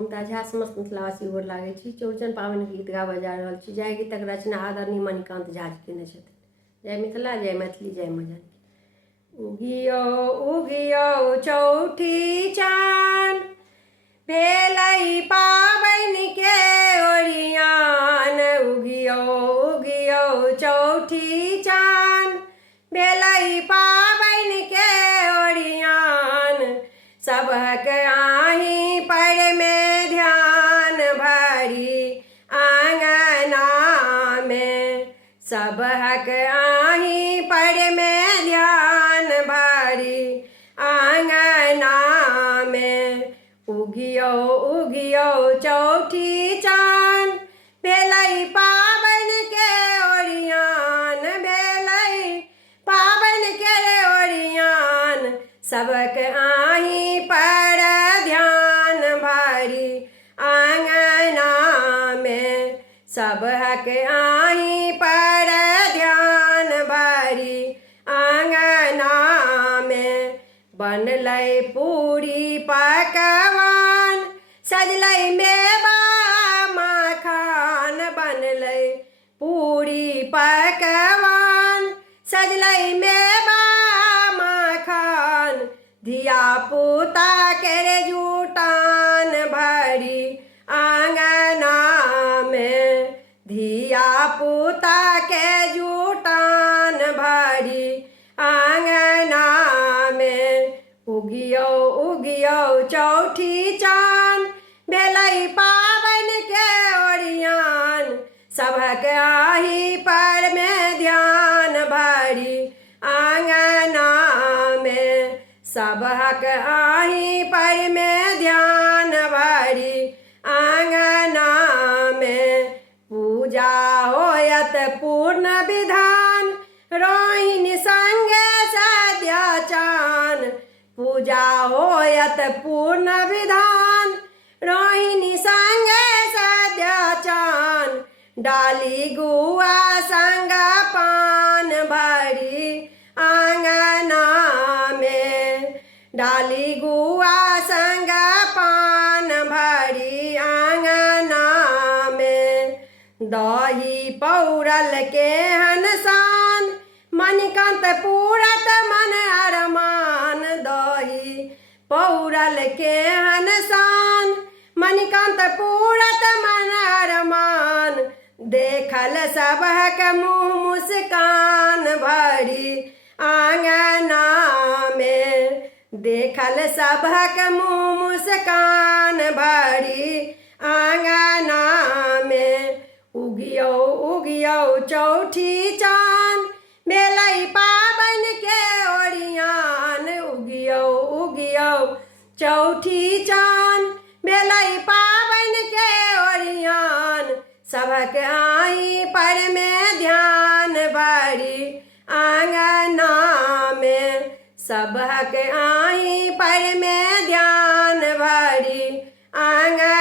ममता झा समस्त मिथिलावासी गोर लागै छी। चौड़चन पावनि के गीत गाबऽ जा रहल छी। जय गीतक रचना आदरणीय मणिकान्त झा जी केने छथिन। जय मिथिला, जय मैथिली, जय माँ जानकी। उगियो उगियो चौठी चान, भेलै पाबनि के ओरियान। उगियो उगियो चौठी चान, भेलै पाबनि के ओरियान। सबहक आहि पर में ध्यान भरी आंगना में। सबहक आहि पर में ध्यान भरी आंगना में। उगियो उगियो चौठी चान, भेलै पाबनि के ओरियान। भेलै पाबनि के ओरियान। सबक आहि पर ध्यान भरी आंगना में। सबहक आहि पर ध्यान भरी आंगना में। बनलै पूरी पकवान, सजलै मेवा मखान। बनलै पूरी पकवान, सजलै मेवा मखान। धिया पुता के जुटान भरी आंगना में। धिया पुता के जुटान भरी आंगना में। उगियो उगियो चौठी चान, भेलै पाबनि के ओरियान। सबहक आहि पर में ध्यान भरी आंगना में। सबहक आहि पर में ध्यान भरी आंगना में। पूजा होयत पूर्ण विधान, रोहिणी संगे सद्य चान। पूजा होयत पूर्ण विधान, रोहिणी संगे सद्य चान। डाली गुआ संग पान भरी आंगना में। डाली गुआ संग पान भरी आंगना में। दही पौरल के हनसान, मणिकान्त पूरत मन अरमान। दही पौरल के हनसान, मणिकान्त पूरत मन अरमान। देखल सबहक मुँह मुस्कान भरी आंगना में। देखल सबहक मुँह मुस्कान भरी आंगना में। उगियो उगियो चौठी चान, भेलै पाबनि के ओरियान। उगियो उगियो चौठी चान, भेलै पाबनि के ओरियान। सबहक आहि पर में ध्यान भरी आंगना में। सबहक आहि पर में ध्यान भरी आंगना